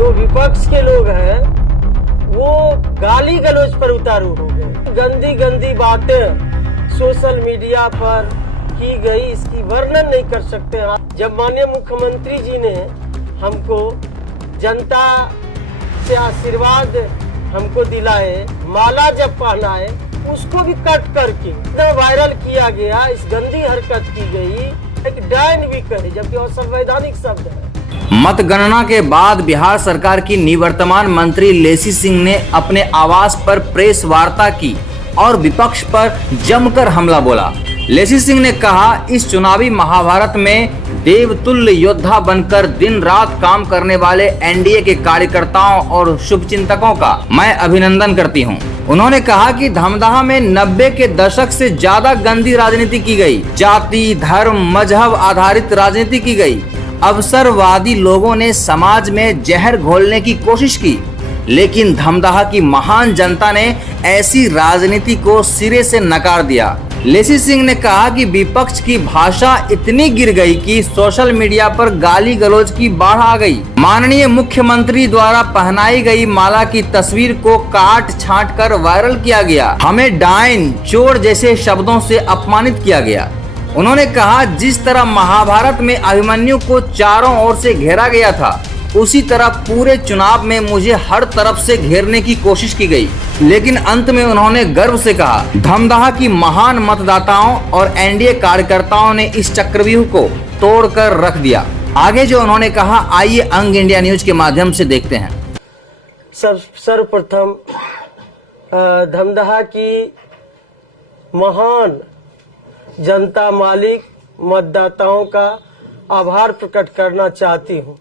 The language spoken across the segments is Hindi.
जो विपक्ष के लोग हैं वो गाली गलौज पर उतारू हो गए। गंदी गंदी बातें सोशल मीडिया पर की गई, इसकी वर्णन नहीं कर सकते आप। जब माननीय मुख्यमंत्री जी ने हमको जनता से आशीर्वाद हमको दिलाए, माला जब पहनाए, उसको भी कट करके इतना वायरल किया गया, इस गंदी हरकत की गई, एक डायन भी कहे, जबकि असंवैधानिक शब्द है। मतगणना के बाद बिहार सरकार की निवर्तमान मंत्री लेसी सिंह ने अपने आवास पर प्रेस वार्ता की और विपक्ष पर जमकर हमला बोला। लेसी सिंह ने कहा, इस चुनावी महाभारत में देवतुल्य योद्धा बनकर दिन रात काम करने वाले एनडीए के कार्यकर्ताओं और शुभचिंतकों का मैं अभिनंदन करती हूं। उन्होंने कहा कि धमदाहा में 90 के दशक से ज्यादा गंदी राजनीति की गई, जाति धर्म मजहब आधारित राजनीति की गई। अवसरवादी लोगों ने समाज में जहर घोलने की कोशिश की, लेकिन धमदाहा की महान जनता ने ऐसी राजनीति को सिरे से नकार दिया। लेसी सिंह ने कहा कि विपक्ष की भाषा इतनी गिर गई कि सोशल मीडिया पर गाली गलौज की बाढ़ आ गई। माननीय मुख्यमंत्री द्वारा पहनाई गई माला की तस्वीर को काट छांट कर वायरल किया गया। हमें डायन चोर जैसे शब्दों से अपमानित किया गया। उन्होंने कहा, जिस तरह महाभारत में अभिमन्यु को चारों ओर से घेरा गया था, उसी तरह पूरे चुनाव में मुझे हर तरफ से घेरने की कोशिश की गई, लेकिन अंत में उन्होंने गर्व से कहा, धमदाहा की महान मतदाताओं और एनडीए कार्यकर्ताओं ने इस चक्रव्यूह को तोड़कर रख दिया। आगे जो उन्होंने कहा, आइए अंग इंडिया न्यूज के माध्यम से देखते हैं। सर्वप्रथम धमदाहा की महान जनता मालिक मतदाताओं का आभार प्रकट करना चाहती हूं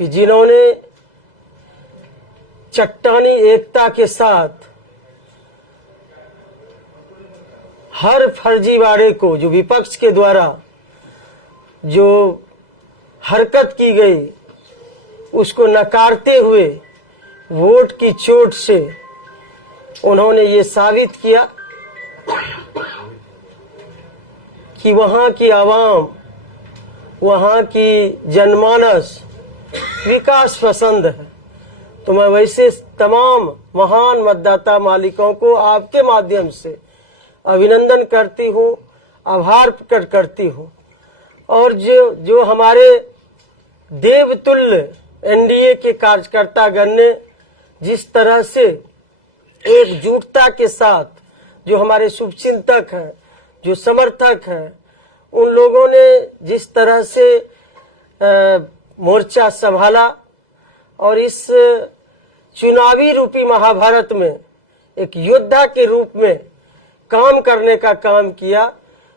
कि जिन्होंने चट्टानी एकता के साथ हर फर्जीवाड़े को, जो विपक्ष के द्वारा जो हरकत की गई, उसको नकारते हुए वोट की चोट से उन्होंने ये साबित किया कि वहां की आवाम, वहां की जनमानस विकास पसंद है। तो मैं वैसे तमाम महान मतदाता मालिकों को आपके माध्यम से अभिनंदन करती हूं, आभार प्रकट करती हूं। और जो हमारे देवतुल्य एनडीए के कार्यकर्तागण ने जिस तरह से एकजुटता के साथ, जो हमारे शुभचिंतक हैं, जो समर्थक हैं, उन लोगों ने जिस तरह से मोर्चा संभाला और इस चुनावी रूपी महाभारत में एक योद्धा के रूप में काम करने का काम किया,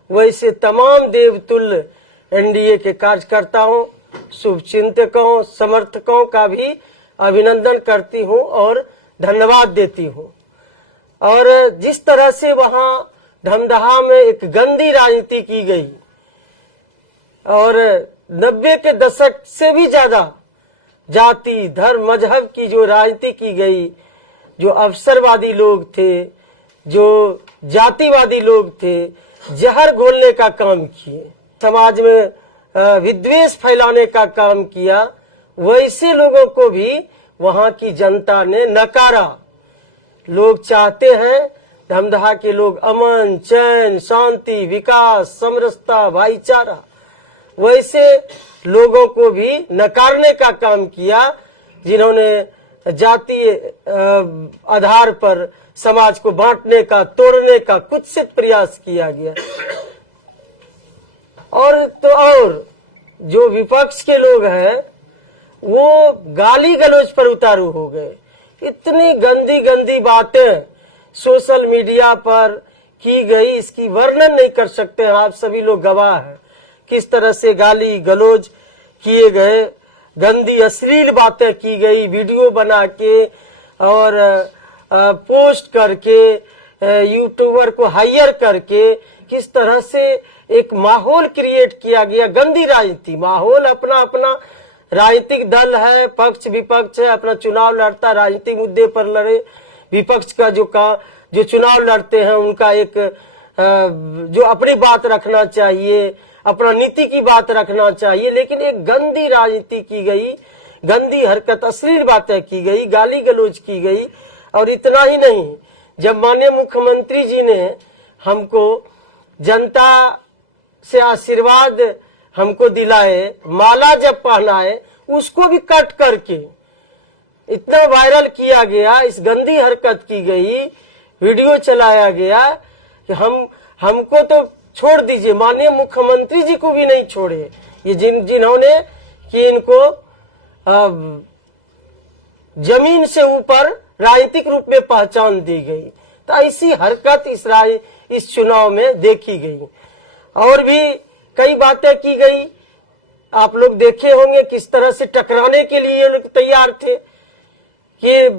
वैसे तमाम देवतुल्य एनडीए के कार्यकर्ताओं, शुभचिंतकों, समर्थकों का भी अभिनंदन करती हूं और धन्यवाद देती हूं। और जिस तरह से वहां धमदाहा में एक गंदी राजनीति की गई और 90 के दशक से भी ज्यादा जाति धर्म मजहब की जो राजनीति की गई, जो अवसरवादी लोग थे, जो जातिवादी लोग थे, जहर घोलने का काम किए, समाज में विद्वेष फैलाने का काम किया, वैसे लोगों को भी वहां की जनता ने नकारा। लोग चाहते हैं धमदाहा के लोग अमन चैन शांति विकास समरसता भाईचारा, वैसे लोगों को भी नकारने का काम किया, जिन्होंने जातीय आधार पर समाज को बांटने का, तोड़ने का कुत्सित प्रयास किया गया। और जो विपक्ष के लोग हैं वो गाली गलौज पर उतारू हो गए। इतनी गंदी गंदी बातें सोशल मीडिया पर की गई, इसकी वर्णन नहीं कर सकते। आप सभी लोग गवाह हैं किस तरह से गाली गलौज किए गए, गंदी अश्लील बातें की गई, वीडियो बना के और पोस्ट करके, यूट्यूबर को हायर करके किस तरह से एक माहौल क्रिएट किया गया। गंदी राजनीति माहौल, अपना अपना राजनीतिक दल है, पक्ष विपक्ष है, अपना चुनाव लड़ता, राजनीतिक मुद्दे पर लड़े। विपक्ष का जो चुनाव लड़ते हैं उनका एक जो अपनी बात रखना चाहिए, अपना नीति की बात रखना चाहिए, लेकिन एक गंदी राजनीति की गई, गंदी हरकत, अश्लील बातें की गई, गाली गलौज की गई। और इतना ही नहीं, जब माननीय मुख्यमंत्री जी ने हमको जनता से आशीर्वाद हमको दिलाए, माला जब पहनाए, उसको भी कट करके इतना वायरल किया गया, इस गंदी हरकत की गई, वीडियो चलाया गया कि हमको तो छोड़ दीजिए, माननीय मुख्यमंत्री जी को भी नहीं छोड़े। ये जिन्होंने कि इनको जमीन से ऊपर राजनीतिक रूप में पहचान दी गई। तो ऐसी हरकत इस चुनाव में देखी गई। और भी कई बातें की गई, आप लोग देखे होंगे किस तरह से टकराने के लिए ये लोग तैयार थे, कि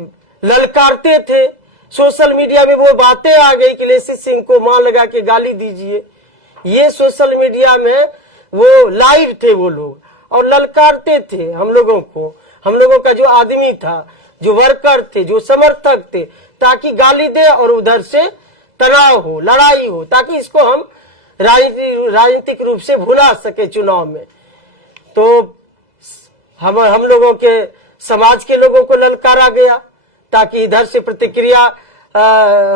ललकारते थे। सोशल मीडिया में वो बातें आ गई कि लेसी सिंह को मां लगा के गाली दीजिए। ये सोशल मीडिया में वो लाइव थे वो लोग, और ललकारते थे हम लोगों को, हम लोगों का जो आदमी था, जो वर्कर थे, जो समर्थक थे, ताकि गाली दे और उधर से तनाव हो, लड़ाई हो, ताकि इसको हम राजनीतिक रूप से भुला सके चुनाव में। तो हम लोगों के समाज के लोगों को ललकारा गया, ताकि इधर से प्रतिक्रिया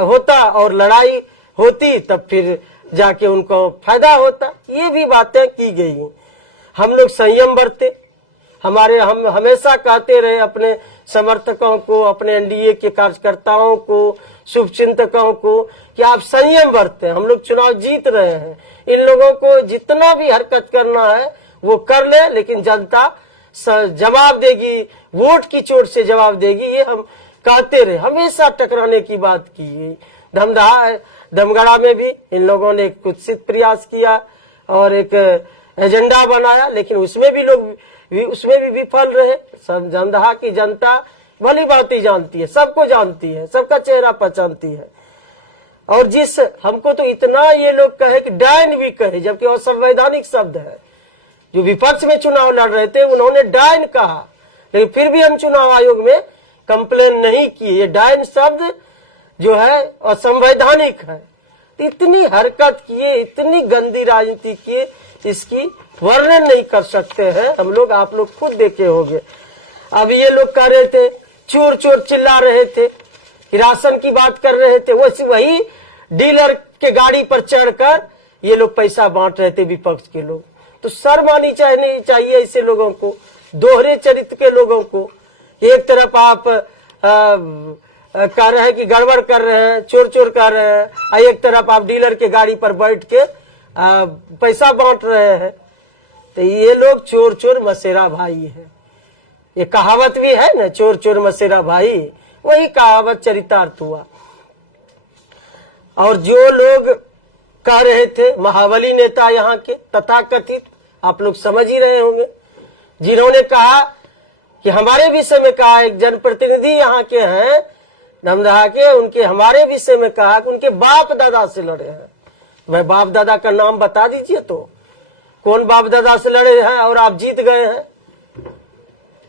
होता और लड़ाई होती, तब फिर जाके उनको फायदा होता। ये भी बातें की गई। हम लोग संयम बरते, हम हमेशा कहते रहे अपने समर्थकों को, अपने एनडीए के कार्यकर्ताओं को, शुभचिंतकों को, कि आप संयम बरते। हम लोग चुनाव जीत रहे हैं, इन लोगों को जितना भी हरकत करना है वो कर ले, लेकिन जनता जवाब देगी, वोट की चोट से जवाब देगी। ये हम कहते रहे, हमेशा टकराने की बात की गई। दमगढ़ा में भी इन लोगों ने एक कुत्सित प्रयास किया और एक एजेंडा बनाया, लेकिन उसमें भी विफल रहे। जमदहा की जनता भली बात ही जानती है, सबको जानती है, सबका चेहरा पहचानती है। और हमको तो इतना ये लोग कहे कि डायन भी कहे, जबकि असंवैधानिक शब्द है। जो विपक्ष में चुनाव लड़ रहे थे उन्होंने डायन कहा, लेकिन फिर भी हम चुनाव आयोग में कंप्लेन नहीं किए। ये डायन शब्द जो है असंवैधानिक है। इतनी हरकत किए, इतनी गंदी राजनीति किए, इसकी वर्णन नहीं कर सकते हैं हम लोग, आप लोग खुद देखे होंगे। अब ये लोग कह रहे थे, चोर चोर चिल्ला रहे थे, राशन की बात कर रहे थे, वही डीलर के गाड़ी पर चढ़कर ये लोग पैसा बांट रहे थे विपक्ष के लोग। तो शर्म आनी चाहिए ऐसे लोगों को, दोहरे चरित्र के लोगों को। एक तरफ आप कह रहे हैं कि गड़बड़ कर रहे हैं, चोर चोर कर रहे हैं, और एक तरफ आप डीलर के गाड़ी पर बैठ के पैसा बांट रहे हैं। तो ये लोग चोर चोर मसेरा भाई है। ये कहावत भी है ना, चोर चोर मसेरा भाई, वही कहावत चरितार्थ हुआ। और जो लोग कह रहे थे महाबली नेता यहाँ के तथाकथित, आप लोग समझ ही रहे होंगे, जिन्होंने कहा कि हमारे विषय में कहा, एक जनप्रतिनिधि यहाँ के हैं दमदहा के, उनके हमारे विषय में कहा कि उनके बाप दादा से लड़े हैं। मैं बाप दादा का नाम बता दीजिए तो, कौन बाप दादा से लड़े हैं और आप जीत गए हैं।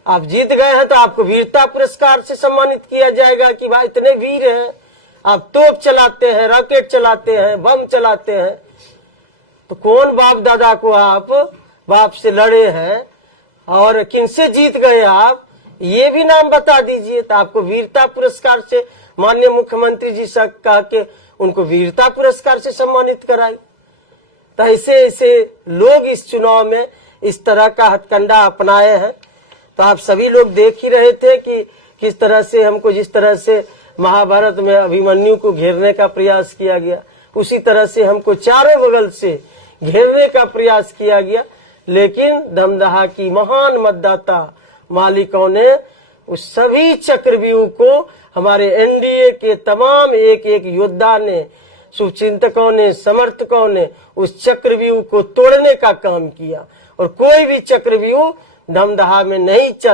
आप जीत गए हैं तो आपको वीरता पुरस्कार से सम्मानित किया जाएगा कि भाई इतने वीर हैं, आप तोप चलाते हैं, रॉकेट चलाते हैं, बम चलाते हैं। तो कौन बाप दादा को आप बाप से लड़े हैं और किनसे जीत गए आप, ये भी नाम बता दीजिए। तो आपको वीरता पुरस्कार से माननीय मुख्यमंत्री जी से कह के उनको वीरता पुरस्कार से सम्मानित कराई। तो ऐसे लोग इस चुनाव में इस तरह का हथकंडा अपनाए हैं। तो आप सभी लोग देख ही रहे थे कि किस तरह से हमको, जिस तरह से महाभारत में अभिमन्यु को घेरने का प्रयास किया गया, उसी तरह से हमको चारों बगल से घेरने का प्रयास किया गया। लेकिन दमदहा की महान मतदाता मालिकों ने उस सभी चक्रव्यूह को, हमारे एनडीए के तमाम एक एक योद्धा ने, शुभचिंतकों ने, समर्थकों ने उस चक्रव्यूह को तोड़ने का काम किया, और कोई भी चक्रव्यूह दमदहा में नहीं चल